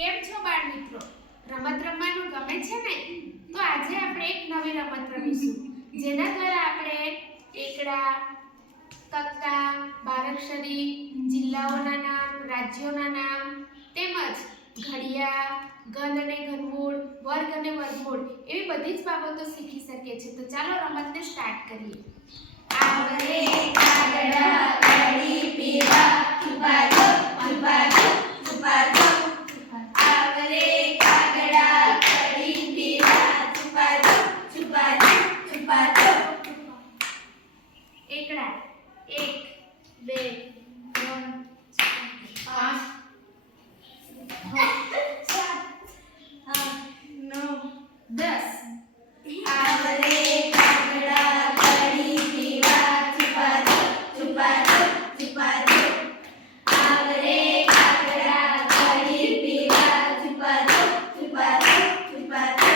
કેમ છો બાળ મિત્રો? રમત રમવાનું ગમે છે ને? તો આજે આપણે એક નવી રમત રમીશું જેના દ્વારા આપણે એકડા, કક્કા, બારાક્ષરી, જિલ્લાઓના નામ, રાજ્યોના નામ તેમજ ઘડિયા, ઘન અને ઘનમૂળ, વર્ગ અને વર્ગમૂળ એવી બધી જ બાબતો શીખી શકીએ છીએ. તો ચાલો રમતને સ્ટાર્ટ કરીએ. આવરે કાગડા કડી પીવા છુપાજો છુપાજો છુપાજો આવરે કાગડા કડી પીવા છુપાજો છુપાજો છુપાજો એકડા 1 2 3 4 5 6 7 8 9 10 આવરે કાગડા કડી પીવા છુપાજો છુપાજો છુપાજો આવરે કાગડા કડી પીવા છુપાજો છુપાજો છુપાજો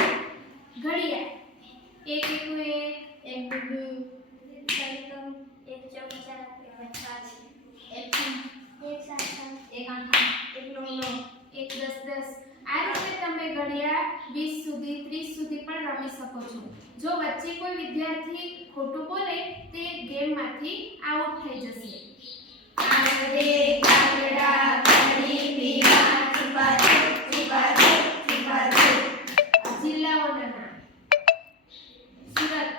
ઘડિયા 1 1 1 2 1 10 આ રીતે તમે ઘડિયા 20 સુધી 30 સુધી પણ રમી શકો છો. જો વચ્ચે કોઈ વિદ્યાર્થી ખોટું બોલે તે ગેમમાંથી આઉટ થઈ જશે. આવરે કાગડા કડી પીવા છુપાજો છુપાજો છુપાજો જિલ્લાઓના નામ: સુરત,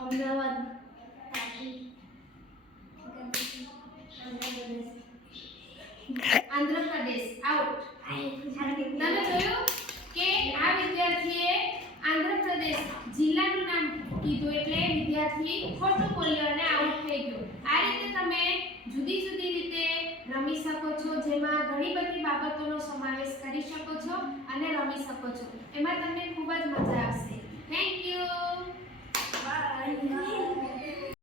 અમદાવાદ, આંધ્રપ્રદેશ. આઉટ. તમે જોયું કે આ વિદ્યાર્થીએ આંધ્રપ્રદેશ જિલ્લાનું નામ કીધું એટલે વિદ્યાર્થી ખોટું બોલ્યો અને આઉટ થઈ ગયો. આ રીતે તમે જુદી જુદી રીતે રમી શકો છો, જેમાં ઘણી બધી બાબતોનો સમાવેશ કરી શકો છો અને રમી શકો છો. એમાં તમને